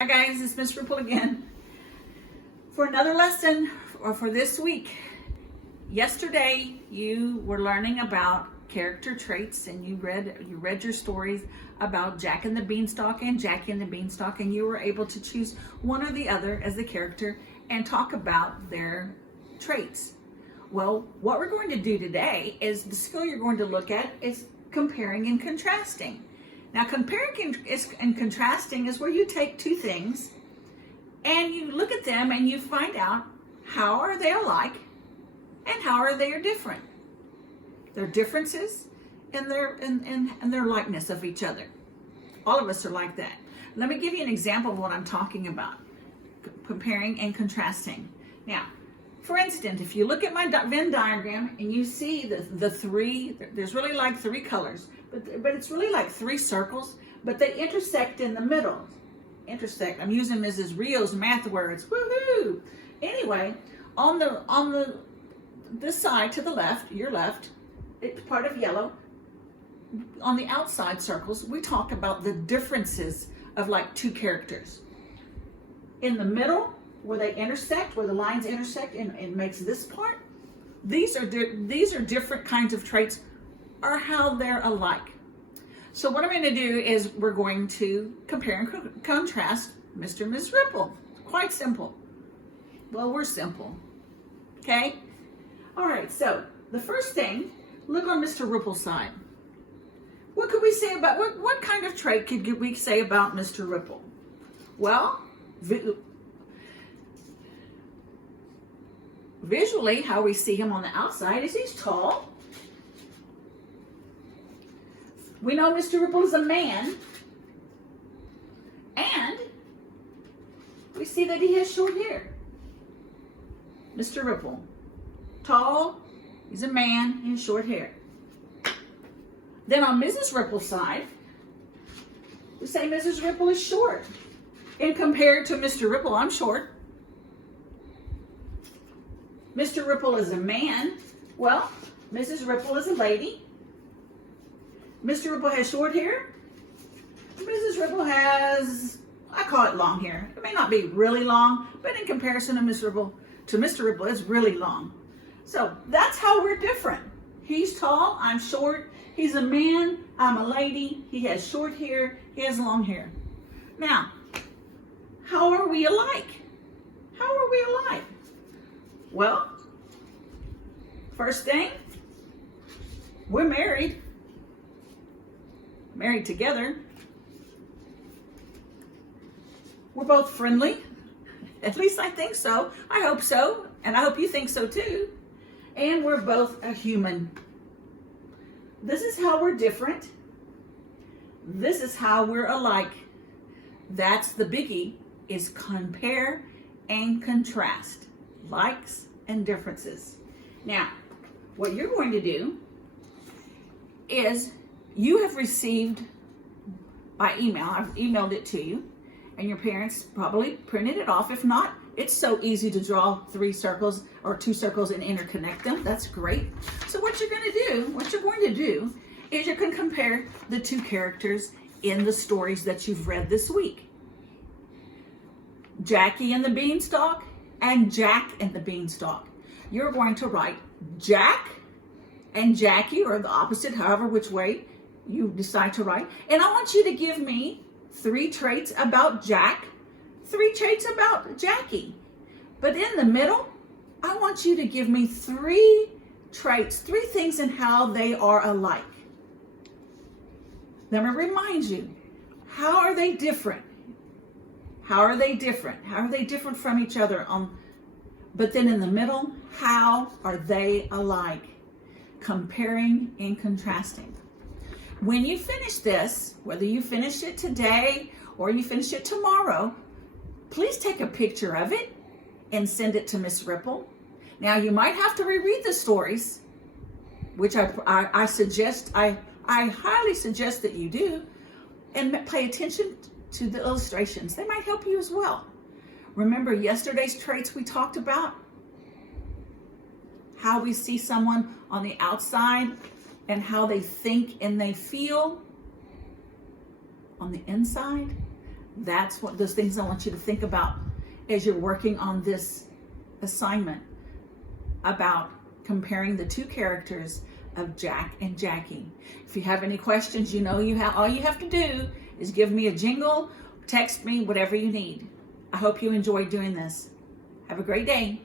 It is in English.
Hi guys, it's Miss Ripple again for another lesson or for this week. Yesterday you were learning about character traits and you read your stories about Jack and the Beanstalk and Jackie and the Beanstalk, and you were able to choose one or the other as the character and talk about their traits. Well, what we're going to do today is the skill you're going to look at is comparing and contrasting. Now, comparing and contrasting is where you take two things and you look at them and you find out how are they alike and how are they different. Their differences and their likeness of each other. All of us are like that. Let me give you an example of what I'm talking about. Comparing and contrasting. Now, for instance, if you look at my Venn diagram and you see the three, there's really like three colors. But it's really like three circles, but they intersect in the middle. Intersect. I'm using Mrs. Rio's math words. Woohoo! Anyway, on this side to the left, your left, it's part of yellow. On the outside circles, we talk about the differences of like two characters. In the middle, where they intersect, where the lines intersect and makes this part, these are different kinds of traits, or how they're alike. So what I'm going to do is we're going to compare and contrast Mr. and Ms. Ripple. Quite simple. Well, we're simple. Okay? All right, so the first thing, look on Mr. Ripple's side. What could we say about, what kind of trait could we say about Mr. Ripple? Well, visually, how we see him on the outside is he's tall. We know Mr. Ripple is a man, and we see that he has short hair. Mr. Ripple, tall, he's a man, he has short hair. Then on Mrs. Ripple's side, we say Mrs. Ripple is short. And compared to Mr. Ripple, I'm short. Mr. Ripple is a man. Well, Mrs. Ripple is a lady. Mr. Ripple has short hair. Mrs. Ripple has, I call it long hair. It may not be really long, but in comparison to Mr. Ripple, it's really long. So that's how we're different. He's tall, I'm short. He's a man, I'm a lady. He has short hair, he has long hair. Now, how are we alike? How are we alike? Well, first thing, we're married together. We're both friendly. At least I think so. I hope so. And I hope you think so too. And we're both a human. This is how we're different. This is how we're alike. That's the biggie, is compare and contrast. Likes and differences. Now, what you're going to do is you have received by email, I've emailed it to you, and your parents probably printed it off. If not, it's so easy to draw three circles or two circles and interconnect them. That's great. So what you're going to do is you can compare the two characters in the stories that you've read this week. Jackie and the Beanstalk and Jack and the Beanstalk. You're going to write Jack and Jackie, or the opposite, however which way you decide to write. And I want you to give me three traits about Jack, three traits about Jackie. But in the middle, I want you to give me three traits, three things and how they are alike. Let me remind you, how are they different? How are they different? How are they different from each other? But then in the middle, how are they alike? Comparing and contrasting. When you finish this, whether you finish it today or you finish it tomorrow, please take a picture of it and send it to Miss Ripple. Now, you might have to reread the stories, which I highly suggest that you do, and pay attention to the illustrations. They might help you as well. Remember yesterday's traits we talked about? How we see someone on the outside and how they think and they feel on the inside. That's what those things I want you to think about as you're working on this assignment about comparing the two characters of Jack and Jackie. If you have any questions, you know all you have to do is give me a jingle, text me, whatever you need. I hope you enjoyed doing this. Have a great day.